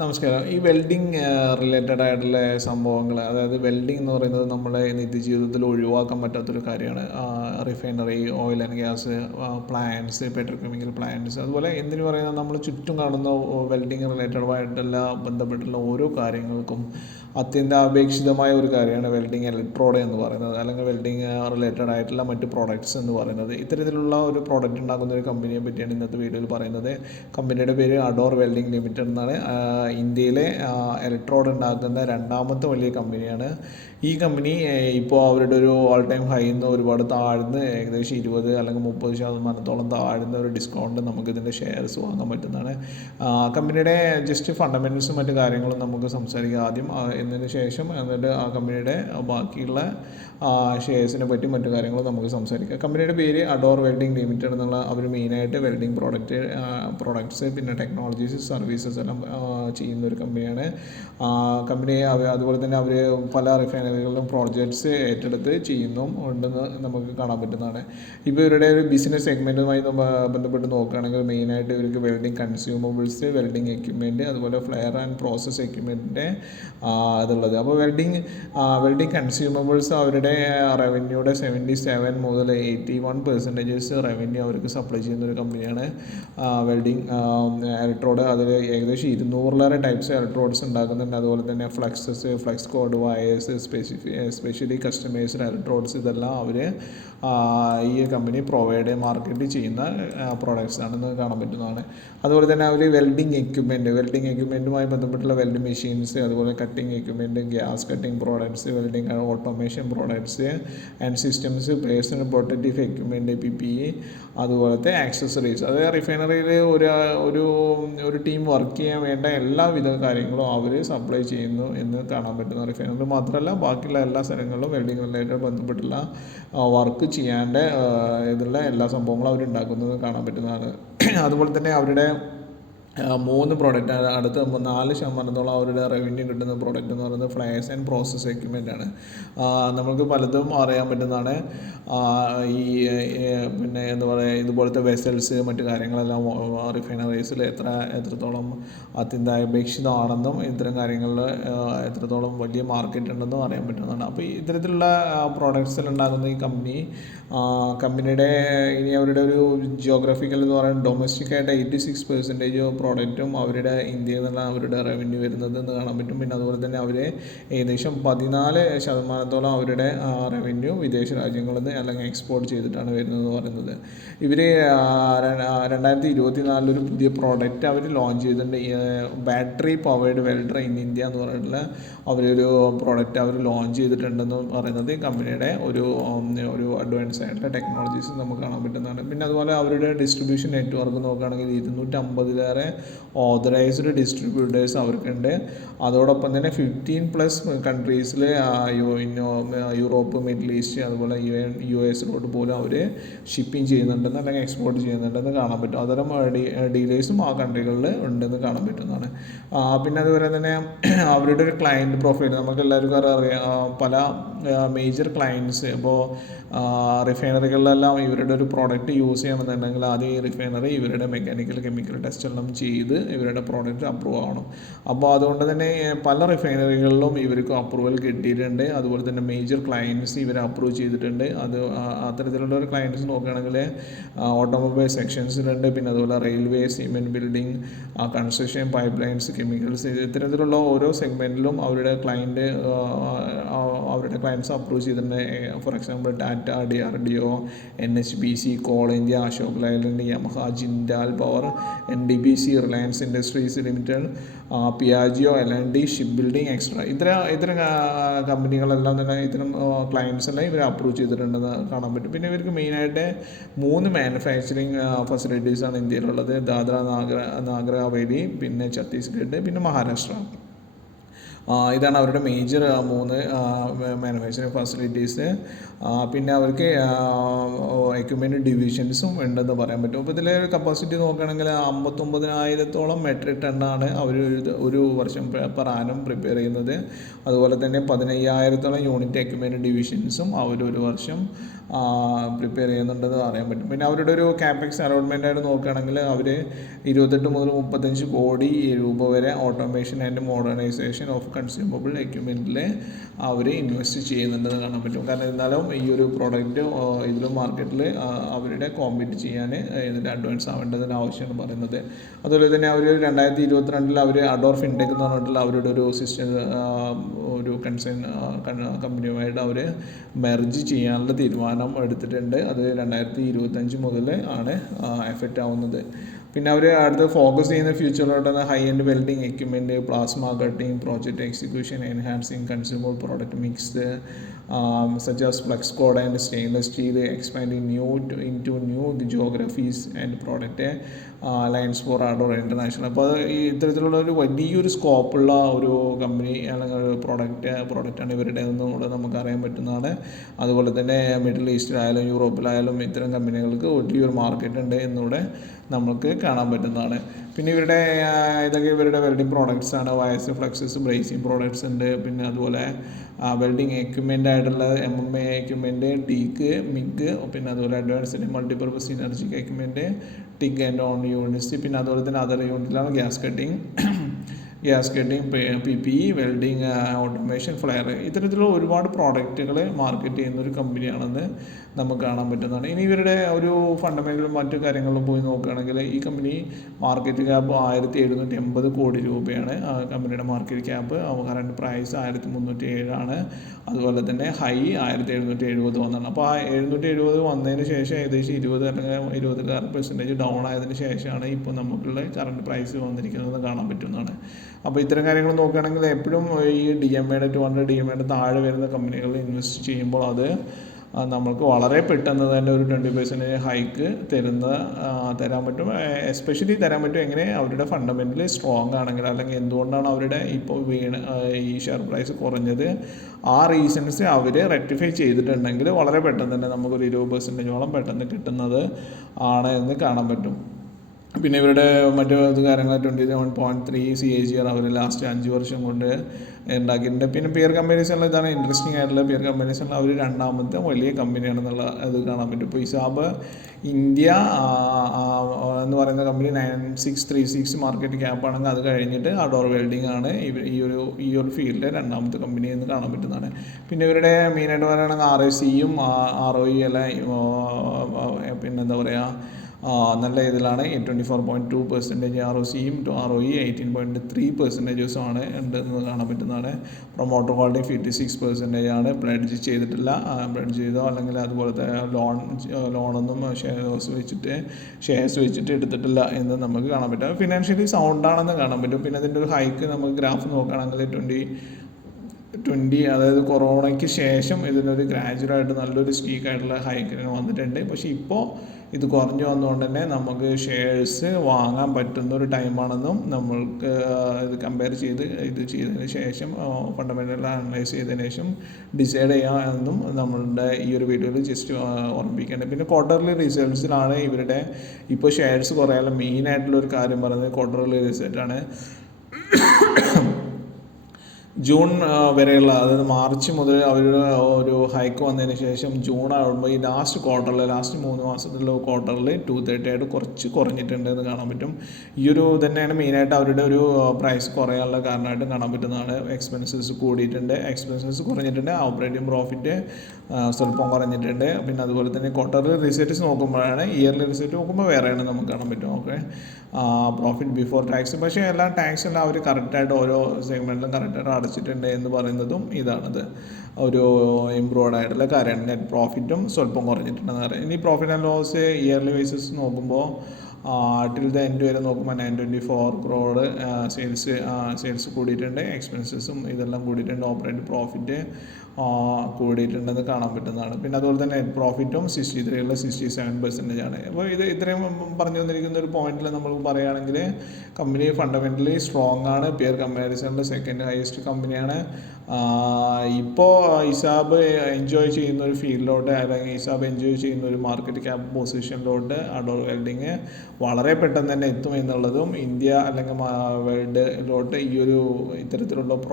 നമസ്കാരം. ഈ welding related ആയിട്ടുള്ള സംഭവങ്ങൾ, അതായത് വെൽഡിംഗ് എന്ന് പറയുന്നത് നമ്മുടെ നിത്യജീവിതത്തിൽ ഒഴിവാക്കാൻ പറ്റാത്തൊരു കാര്യമാണ്. Refinery, oil and gas plants, petrochemical plants, അതുപോലെ എന്തിനു പറയുന്നത് നമ്മൾ ചുറ്റും കാണുന്ന വെൽഡിംഗ് റിലേറ്റഡ് ആയിട്ടുള്ള ബന്ധപ്പെട്ടുള്ള ഓരോ കാര്യങ്ങൾക്കും അത്യന്താപേക്ഷിതമായ ഒരു കാര്യമാണ് വെൽഡിംഗ് ഇലക്ട്രോഡ് എന്ന് പറയുന്നത്, അല്ലെങ്കിൽ വെൽഡിംഗ് റിലേറ്റഡ് ആയിട്ടുള്ള മറ്റ് പ്രോഡക്റ്റ്സ് എന്ന് പറയുന്നത്. ഇത്തരത്തിലുള്ള ഒരു പ്രോഡക്റ്റ് ഉണ്ടാക്കുന്ന ഒരു കമ്പനിയെ പറ്റിയാണ് ഇന്നത്തെ വീഡിയോയിൽ പറയുന്നത്. കമ്പനിയുടെ പേര് അഡോർ വെൽഡിംഗ് ലിമിറ്റഡ് എന്നാണ്. ഇന്ത്യയിലെ ഇലക്ട്രോഡ് ഉണ്ടാക്കുന്ന രണ്ടാമത്തെ വലിയ കമ്പനിയാണ് ഈ കമ്പനി. ഇപ്പോൾ അവരുടെ ഒരു ഓൾ ടൈം ഹൈയിൽ നിന്ന് ഒരുപാട് താഴ്ന്ന് ഏകദേശം 20 അല്ലെങ്കിൽ 30% താഴ്ന്ന ഒരു ഡിസ്കൗണ്ട് നമുക്ക് ഇതിൻ്റെ ഷെയർസ് വാങ്ങാൻ പറ്റുന്നതാണ്. കമ്പനിയുടെ ജസ്റ്റ് ഫണ്ടമെൻറ്റൽസും മറ്റു കാര്യങ്ങളും നമുക്ക് സംസാരിക്കാം ആദ്യം. എന്നതിന് ശേഷം എന്നിട്ട് ആ കമ്പനിയുടെ ബാക്കിയുള്ള ഷെയർസിനെ പറ്റി മറ്റു കാര്യങ്ങളും നമുക്ക് സംസാരിക്കാം. കമ്പനിയുടെ പേര് അഡോർ വെൽഡിംഗ് ലിമിറ്റഡ് എന്നുള്ള അവർ മെയിനായിട്ട് വെൽഡിംഗ് പ്രോഡക്ട്സ് പിന്നെ ടെക്നോളജീസ് സർവീസസ് എല്ലാം ചെയ്യുന്ന ഒരു കമ്പനിയാണ്. കമ്പനി അതുപോലെ തന്നെ അവർ പല റിഫൈനറികളിലും പ്രോജക്ട്സ് ഏറ്റെടുത്ത് ഉണ്ടെന്ന് നമുക്ക് കാണാൻ പറ്റുന്നതാണ്. ഇപ്പോൾ ഇവരുടെ ഒരു ബിസിനസ് സെഗ്മെൻറ്റുമായി ബന്ധപ്പെട്ട് നോക്കുകയാണെങ്കിൽ മെയിനായിട്ട് ഇവർക്ക് വെൽഡിംഗ് കൺസ്യൂമബിൾസ്, വെൽഡിംഗ് എക്യുപ്മെൻറ്റ്, അതുപോലെ ഫ്ലെയർ ആൻഡ് പ്രോസസ് എക്യുപ്മെൻറ്റിൻ്റെ ഇതുള്ളത്. അപ്പോൾ വെൽഡിംഗ് കൺസ്യൂമബിൾസ് അവരുടെ റവന്യൂയുടെ 77 മുതൽ 81% റവന്യൂ അവർക്ക് സപ്ലൈ ചെയ്യുന്ന ഒരു കമ്പനിയാണ് വെൽഡിംഗ് ഇലക്ട്രോഡ്. അതിൽ ഏകദേശം 200-ലേറെ ടൈപ്സ് ഇലക്ട്രോഡ്സ് ഉണ്ടാക്കുന്നുണ്ട്. അതുപോലെ തന്നെ flux cored, wires, specially customised electrodes, ഇതെല്ലാം അവർ ഈ കമ്പനി മാർക്കറ്റ് ചെയ്യുന്ന പ്രോഡക്റ്റ്സ് ആണെന്ന് കാണാൻ പറ്റുന്നതാണ്. അതുപോലെ തന്നെ അവർ വെൽഡിംഗ് എക്യുപ്മെൻറ്റുമായി ബന്ധപ്പെട്ടുള്ള വെൽഡിംഗ് മെഷീൻസ്, അതുപോലെ cutting equipment, gas cutting products, welding automation products and systems, personal protective equipment, PPE, അതുപോലത്തെ ആക്സസറീസ്. അതായത് റിഫൈനറിയിൽ ഒരു ടീം വർക്ക് ചെയ്യാൻ വേണ്ട എല്ലാവിധ കാര്യങ്ങളും അവർ സപ്ലൈ ചെയ്യുന്നു എന്ന് കാണാൻ പറ്റുന്ന. റിഫൈനറി മാത്രമല്ല ബാക്കിയുള്ള എല്ലാ സ്ഥലങ്ങളിലും വെൽഡിംഗ് റിലേറ്റഡ് ബന്ധപ്പെട്ടുള്ള വർക്ക് ചെയ്യാണ്ട് ഇതിലുള്ള എല്ലാ സംഭവങ്ങളും അവർ ഉണ്ടാക്കുന്നത് കാണാൻ പറ്റുന്നതാണ്. അതുപോലെ തന്നെ അവരുടെ 3 പ്രോഡക്റ്റ്, അടുത്ത 4% അവരുടെ റവന്യൂ കിട്ടുന്ന പ്രോഡക്റ്റ് എന്ന് പറയുന്നത് ഫ്ലയേഴ്സ് ആൻഡ് പ്രോസസ് എക്യുപ്മെൻ്റ് ആണ്. നമുക്ക് പലതും അറിയാൻ പറ്റുന്നതാണ്. ഈ പിന്നെ എന്താ പറയുക, ഇതുപോലത്തെ വെസൽസ് മറ്റു കാര്യങ്ങളെല്ലാം റിഫൈനറീസിൽ എത്രത്തോളം അത്യന്താപേക്ഷിതമാണെന്നും ഇത്തരം കാര്യങ്ങളിൽ എത്രത്തോളം വലിയ മാർക്കറ്റ് ഉണ്ടെന്നും അറിയാൻ പറ്റുന്നതാണ്. അപ്പോൾ ഇത്തരത്തിലുള്ള പ്രോഡക്ട്സിൽ ഉണ്ടാകുന്ന ഈ കമ്പനിയുടെ ഇനി അവരുടെ ഒരു ജിയോഗ്രഫിക്കൽ എന്ന് പറയുന്നത് ഡൊമസ്റ്റിക്കായിട്ട് 86% പ്രോഡക്റ്റും അവരുടെ ഇന്ത്യയിൽ നിന്നുള്ള അവരുടെ റവന്യൂ വരുന്നത് എന്ന് കാണാൻ പറ്റും. പിന്നെ അതുപോലെ തന്നെ അവർ ഏകദേശം 14% അവരുടെ റവന്യൂ വിദേശ രാജ്യങ്ങളിൽ നിന്ന് അല്ലെങ്കിൽ എക്സ്പോർട്ട് ചെയ്തിട്ടാണ് വരുന്നതെന്ന് പറയുന്നത്. ഇവർ 2024 ഒരു പുതിയ പ്രോഡക്റ്റ് അവർ ലോഞ്ച് ചെയ്തിട്ടുണ്ട്. Battery powered welder in India എന്ന് പറഞ്ഞിട്ടുള്ള അവരൊരു പ്രോഡക്റ്റ് അവർ ലോഞ്ച് ചെയ്തിട്ടുണ്ടെന്ന് പറയുന്നത് കമ്പനിയുടെ ഒരു അഡ്വാൻസ് ആയിട്ടുള്ള ടെക്നോളജീസ് നമുക്ക് കാണാൻ പറ്റുന്നതാണ്. പിന്നെ അതുപോലെ അവരുടെ ഡിസ്ട്രിബ്യൂഷൻ നെറ്റ്വർക്ക് നോക്കുകയാണെങ്കിൽ 250-ലേറെ ഓതറൈസ്ഡ് ഡിസ്ട്രിബ്യൂട്ടേഴ്സ് അവർക്കുണ്ട്. അതോടൊപ്പം തന്നെ 15+ കൺട്രീസിൽ യൂറോപ്പ്, മിഡിൽ ഈസ്റ്റ്, അതുപോലെ US പോലും അവർ ഷിപ്പിംഗ് ചെയ്യുന്നുണ്ടെന്ന് അല്ലെങ്കിൽ എക്സ്പോർട്ട് ചെയ്യുന്നുണ്ടെന്ന് കാണാൻ പറ്റും. അത്തരം ഡീലേഴ്സും ആ കൺട്രികളിൽ ഉണ്ടെന്ന് കാണാൻ പറ്റുന്നതാണ്. പിന്നെ അതുപോലെ തന്നെ അവരുടെ ഒരു ക്ലയൻറ്റ് പ്രൊഫൈൽ നമുക്ക് എല്ലാവർക്കും അറിയാം. പല മേജർ ക്ലയൻറ്റ്സ് ഇപ്പോൾ റിഫൈനറികളിലെല്ലാം ഇവരുടെ ഒരു പ്രോഡക്റ്റ് യൂസ് ചെയ്യണമെന്നുണ്ടെങ്കിൽ ആദ്യം ഈ റിഫൈനറി ഇവരുടെ മെക്കാനിക്കൽ കെമിക്കൽ ടെസ്റ്റ് എല്ലാം ചെയ്ത് ഇവരുടെ പ്രോഡക്റ്റ് അപ്രൂവ് ആവണം. അപ്പോൾ അതുകൊണ്ട് തന്നെ പല റിഫൈനറികളിലും ഇവർക്ക് അപ്രൂവൽ കിട്ടിയിട്ടുണ്ട്. അതുപോലെ തന്നെ മേജർ ക്ലയൻറ്റ്സ് ഇവർ അപ്രൂവ് ചെയ്തിട്ടുണ്ട്. അത്തരത്തിലുള്ള ഒരു ക്ലയൻറ്റ്സ് നോക്കുകയാണെങ്കിൽ ഓട്ടോമൊബൈൽ സെക്ഷൻസിലുണ്ട്. പിന്നെ അതുപോലെ railway, cement, building, construction, pipe lines, chemicals, ഇത്തരത്തിലുള്ള ഓരോ സെഗ്മെൻറ്റിലും അവരുടെ ക്ലയൻറ്റ്സ് അപ്രൂവ് ചെയ്തിട്ടുണ്ട്. For example Tata, DRDO, NHPC, call India, Ashok Leyland, Yamaha, Jindal power, NDPC, Reliance industries limited, പിയാജിയോ, L&T, ship building, extra. ഇത്തരം കമ്പനികളെല്ലാം തന്നെ ഇത്തരം ക്ലയൻസ് എല്ലാം ഇവർ അപ്രൂവ് ചെയ്തിട്ടുണ്ടെന്ന് കാണാൻ പറ്റും. പിന്നെ ഇവർക്ക് മെയിനായിട്ട് 3 മാനുഫാക്ചറിങ് ഫെസിലിറ്റീസാണ് ഇന്ത്യയിലുള്ളത്. ദാദ്ര നാഗർ ഹവേലി, പിന്നെ ഛത്തീസ്ഗഡ്, പിന്നെ മഹാരാഷ്ട്ര. ഇതാണ് അവരുടെ മേജർ 3 മാനുഫാക്ചറിങ് ഫെസിലിറ്റീസ്. പിന്നെ അവർക്ക് എക്യുപ്മെൻറ്റ് ഡിവിഷൻസും ഉണ്ടെന്ന് പറയാൻ പറ്റും. അപ്പോൾ ഇതിലെ കപ്പാസിറ്റി നോക്കുകയാണെങ്കിൽ 59,000 മെട്രിക് ടണ്ണാണ് അവർ ഒരു വർഷം പെർ ആനം പ്രിപ്പയർ ചെയ്യുന്നത്. അതുപോലെ തന്നെ 15,000 യൂണിറ്റ് എക്യുപ്മെൻറ്റ് ഡിവിഷൻസും അവർ ഒരു വർഷം പ്രിപ്പയർ ചെയ്യുന്നുണ്ടെന്ന് പറയാൻ പറ്റും. പിന്നെ അവരുടെ ഒരു ക്യാപെക്സ് അലോട്ട്മെൻ്റ് ആയിട്ട് നോക്കുകയാണെങ്കിൽ അവർ 28 മുതൽ 35 കോടി രൂപ വരെ automation and modernisation of consumable എക്യുപ്മെൻറ്റിൽ അവർ ഇൻവെസ്റ്റ് ചെയ്യുന്നുണ്ടെന്ന് കാണാൻ പറ്റും. കാരണം എന്നാലും ഈ ഒരു പ്രോഡക്റ്റ് ഇതിലും മാർക്കറ്റിൽ അവരുടെ കോമ്പീറ്റ് ചെയ്യാൻ ഇതിൻ്റെ അഡ്വാൻസ് ആവേണ്ടതിന് ആവശ്യമാണ് പറയുന്നത്. അതുപോലെ തന്നെ അവർ 2022 അവർ അഡോർ ഫിൻടെക് എന്ന് പറഞ്ഞിട്ടുള്ള അവരുടെ ഒരു സിസ്റ്റം ഒരു കൺസേൺ കമ്പനിയുമായിട്ട് അവർ മെർജ് ചെയ്യാനുള്ള തീരുമാനം എടുത്തിട്ടുണ്ട്. അത് 2025 മുതൽ ആണ് എഫക്റ്റ് ആവുന്നത്. പിന്നെ അവർ അടുത്ത് ഫോക്കസ് ചെയ്യുന്ന ഫ്യൂച്ചറിലോട്ട് high end welding equipment, plasma cutting, project execution, enhancing consumer product mix such as flex cord and stainless steel, expanding into new geographies and product lines for Ador International. അപ്പോൾ ഈ ഇത്തരത്തിലുള്ള ഒരു വലിയൊരു സ്കോപ്പുള്ള ഒരു കമ്പനി അല്ലെങ്കിൽ പ്രോഡക്റ്റാണ് ഇവരുടെ കൂടെ നമുക്ക് അറിയാൻ പറ്റുന്നതാണ്. അതുപോലെ തന്നെ മിഡിൽ ഈസ്റ്റിലായാലും യൂറോപ്പിലായാലും ഇത്തരം കമ്പനികൾക്ക് വലിയൊരു മാർക്കറ്റ് ഉണ്ട് എന്നിവിടെ നമുക്ക് കാണാൻ പറ്റുന്നതാണ്. പിന്നെ ഇവരുടെ ഇതൊക്കെ ഇവരുടെ വെൽഡിംഗ് പ്രോഡക്ട്സ് ആണ്. വയർസ്, ഫ്ലക്സസ്, ബ്രേസിങ് പ്രോഡക്ട്സ് ഉണ്ട്. പിന്നെ അതുപോലെ വെൽഡിംഗ് എക്യുപ്മെൻ്റ് ആയിട്ടുള്ള MMA എക്യുപ്മെൻറ്റ്, ടീക്ക്, മിഗ്, പിന്നെ അതുപോലെ advanced multipurpose synergic equipment, TIG and on units. പിന്നെ അതുപോലെ തന്നെ അതർ യൂണിറ്റിലാണ് gas cutting, PPE, welding, automation, flare. ഇത്തരത്തിലുള്ള ഒരുപാട് പ്രോഡക്റ്റുകൾ മാർക്കറ്റ് ചെയ്യുന്ന ഒരു കമ്പനിയാണെന്ന് നമുക്ക് കാണാൻ പറ്റുന്നതാണ്. ഇനി ഇവരുടെ ഒരു ഫണ്ടമെൻ്റലും മറ്റു കാര്യങ്ങളിലും പോയി നോക്കുകയാണെങ്കിൽ ഈ കമ്പനി മാർക്കറ്റ് ക്യാപ്പ് 1,780 കോടി രൂപയാണ്. കമ്പനിയുടെ മാർക്കറ്റ് ക്യാപ്പ്. കറണ്ട് പ്രൈസ് 1,307 ആണ്. അതുപോലെ തന്നെ ഹൈ 1,770 വന്നതാണ്. അപ്പോൾ 770 വന്നതിന് ശേഷം ഏകദേശം 20 അല്ലെങ്കിൽ 20% ഡൗൺ ആയതിനു ശേഷമാണ് ഇപ്പോൾ നമുക്കുള്ള കറണ്ട് പ്രൈസ് വന്നിരിക്കുന്നത് കാണാൻ പറ്റുന്നതാണ്. അപ്പോൾ ഇത്തരം കാര്യങ്ങൾ നോക്കുകയാണെങ്കിൽ എപ്പോഴും ഈ DMAയുടെ 200 DMAയുടെ താഴെ വരുന്ന കമ്പനികളിൽ ഇൻവെസ്റ്റ് ചെയ്യുമ്പോൾ അത് നമ്മൾക്ക് വളരെ പെട്ടെന്ന് തന്നെ ഒരു 20% ഹൈക്ക് തരാൻ പറ്റും. എസ്പെഷ്യലി തരാൻ പറ്റും എങ്ങനെ അവരുടെ ഫണ്ടമെൻ്റലി സ്ട്രോങ് ആണെങ്കിൽ, അല്ലെങ്കിൽ എന്തുകൊണ്ടാണ് അവരുടെ ഇപ്പോൾ ഈ ഷെയർ പ്രൈസ് കുറഞ്ഞത്, ആ റീസൺസ് അവർ റെക്ടിഫൈ ചെയ്തിട്ടുണ്ടെങ്കിൽ വളരെ പെട്ടെന്ന് തന്നെ നമുക്കൊരു 20% പെട്ടെന്ന് കിട്ടുന്നത് ആണ് എന്ന് കാണാൻ പറ്റും. പിന്നെ ഇവരുടെ മറ്റു കാര്യങ്ങൾ 21.3 CAGR അവർ ലാസ്റ്റ് 5 വർഷം കൊണ്ട് ഉണ്ടാക്കിയിട്ടുണ്ട്. പിന്നെ പിയർ കമ്പനീസുള്ള ഇതാണ് ഇൻട്രസ്റ്റിംഗ് ആയിട്ടുള്ള പിയർ കമ്പനീസുള്ള അവർ രണ്ടാമത്തെ വലിയ കമ്പനിയാണെന്നുള്ള ഇത് കാണാൻ പറ്റും. ഇപ്പോൾ ഹിസാബ് ഇന്ത്യ എന്ന് പറയുന്ന കമ്പനി 9636 മാർക്കറ്റ് ക്യാപ്പ് ആണെങ്കിൽ അത് കഴിഞ്ഞിട്ട് അഡോർ വെൽഡിംഗ് ആണ് ഈ ഒരു ഫീൽഡിലെ രണ്ടാമത്തെ കമ്പനി എന്ന് കാണാൻ പറ്റുന്നതാണ്. പിന്നെ ഇവരുടെ മെയിനായിട്ട് പറയുകയാണെങ്കിൽ ROCയും ROE എല്ലാം പിന്നെന്താ പറയുക നല്ല ഇതിലാണ്. 24.2% ROCയും ROE 18.3% ആണ് ഉണ്ടെന്ന് കാണാൻ പറ്റുന്നതാണ്. പ്രൊമോട്ടർ ഹോൾഡിംഗ് 56% ആണ്. പ്ലെഡ്ജ് ചെയ്തിട്ടില്ല. പ്ലെഡ്ജ് ചെയ്തോ അല്ലെങ്കിൽ അതുപോലത്തെ ലോണൊന്നും ഷെയർസ് വെച്ചിട്ട് എടുത്തിട്ടില്ല എന്ന് നമുക്ക് കാണാൻ പറ്റും. ഫിനാൻഷ്യലി സൗണ്ട് ആണെന്ന് കാണാൻ പറ്റും. പിന്നെ അതിൻ്റെ ഒരു ഹൈക്ക് നമുക്ക് ഗ്രാഫ് നോക്കുകയാണെങ്കിൽ 2020 അതായത് കൊറോണയ്ക്ക് ശേഷം ഇതിനൊരു ഗ്രാജുവലായിട്ട് നല്ലൊരു സ്റ്റീക്കായിട്ടുള്ള ഹൈക്കിന് വന്നിട്ടുണ്ട്. പക്ഷേ ഇപ്പോൾ ഇത് കുറഞ്ഞു വന്നുകൊണ്ട് തന്നെ നമുക്ക് ഷെയർസ് വാങ്ങാൻ പറ്റുന്ന ഒരു ടൈമാണെന്നും നമ്മൾക്ക് ഇത് കമ്പയർ ചെയ്ത് ഇത് ചെയ്തതിന് ശേഷം ഫണ്ടമെൻ്റൽ അനലൈസ് ചെയ്തതിന് ശേഷം ഡിസൈഡ് ചെയ്യാമെന്നും നമ്മളുടെ ഈ ഒരു വീഡിയോയിൽ ജസ്റ്റ് ഓർമ്മിപ്പിക്കേണ്ടത്. പിന്നെ ക്വാർട്ടർലി റിസൾട്ട്സിലാണ് ഇവരുടെ ഇപ്പോൾ ഷെയർസ് കുറയാനുള്ള മെയിനായിട്ടുള്ളൊരു കാര്യം പറയുന്നത് ക്വാർട്ടർലി റിസൾട്ടാണ്. ജൂൺ വരെയുള്ള, അതായത് മാർച്ച് മുതൽ അവരുടെ ഒരു ഹൈക്ക് വന്നതിന് ശേഷം ജൂൺ ആകുമ്പോൾ ഈ ലാസ്റ്റ് 3 മാസത്തിലുള്ള ക്വാർട്ടറിൽ 230 ആയിട്ട് കുറച്ച് കുറഞ്ഞിട്ടുണ്ട് എന്ന് കാണാൻ പറ്റും. ഈ ഒരു തന്നെയാണ് മെയിനായിട്ട് അവരുടെ ഒരു പ്രൈസ് കുറയാനുള്ള കാരണമായിട്ട് കാണാൻ പറ്റുന്നതാണ്. എക്സ്പെൻസസ് കൂടിയിട്ടുണ്ട്, എക്സ്പെൻസസ് കുറഞ്ഞിട്ടുണ്ട്, ഓപ്പറേറ്റിംഗ് പ്രോഫിറ്റ് സ്വല്പം കുറഞ്ഞിട്ടുണ്ട്. പിന്നെ അതുപോലെ തന്നെ ക്വാർട്ടർലി റിസൾട്ട്സ് നോക്കുമ്പോഴാണ്, ഇയർലി റിസൾട്ട് നോക്കുമ്പോൾ വേറെയാണ് നമുക്ക് കാണാൻ പറ്റും. ഓക്കെ, പ്രോഫിറ്റ് ബിഫോർ ടാക്സ്, പക്ഷേ എല്ലാ ടാക്സ് എല്ലാം അവർ കറക്റ്റായിട്ട് ഓരോ സെഗ്മെൻറ്റിലും കറക്റ്റായിട്ട് അടച്ചിട്ടുണ്ട് എന്ന് പറയുന്നതും ഇതാണത് ഒരു ഇമ്പ്രൂവ്ഡ് ആയിട്ടുള്ള കാര്യമാണ്. നെറ്റ് പ്രോഫിറ്റും സ്വല്പം കുറഞ്ഞിട്ടുണ്ടെന്ന് പറയാം. ഇനി profit and loss yearly basis നോക്കുമ്പോൾ ടിൽ ദ എൻഡ് വരെ നോക്കുമ്പോൾ 924 crore സെയിൽസ് കൂടിയിട്ടുണ്ട്, എക്സ്പെൻസസും ഇതെല്ലാം കൂടിയിട്ടുണ്ട്. ഓപ്പറേറ്റിംഗ് പ്രോഫിറ്റ് കൂടിയിട്ടുണ്ടെന്ന് കാണാൻ പറ്റുന്നതാണ്. പിന്നെ അതുപോലെ തന്നെ നെറ്റ് പ്രോഫിറ്റും 63 67% ആണ്. അപ്പോൾ ഇത് ഇത്രയും പറഞ്ഞു വന്നിരിക്കുന്ന ഒരു പോയിന്റിൽ നമ്മൾ പറയുകയാണെങ്കിൽ കമ്പനി ഫണ്ടമെൻ്റലി സ്ട്രോങ് ആണ്. പിയർ കമ്പാരിസണിൽ സെക്കൻഡ് ഹയസ്റ്റ് കമ്പനിയാണ്. ഇപ്പോൾ ഇസാബ് എൻജോയ് ചെയ്യുന്ന ഒരു ഫീൽഡിലോട്ട്, അല്ലെങ്കിൽ ഇസാബ് എൻജോയ് ചെയ്യുന്ന ഒരു മാർക്കറ്റ് ക്യാപ് പൊസിഷനിലോട്ട് അഡോർ വെൽഡിങ് വളരെ പെട്ടെന്ന് തന്നെ എത്തും എന്നുള്ളതും ഇന്ത്യ അല്ലെങ്കിൽ വേൾഡിലോട്ട് ഈ ഒരു ഇത്തരത്തിലുള്ള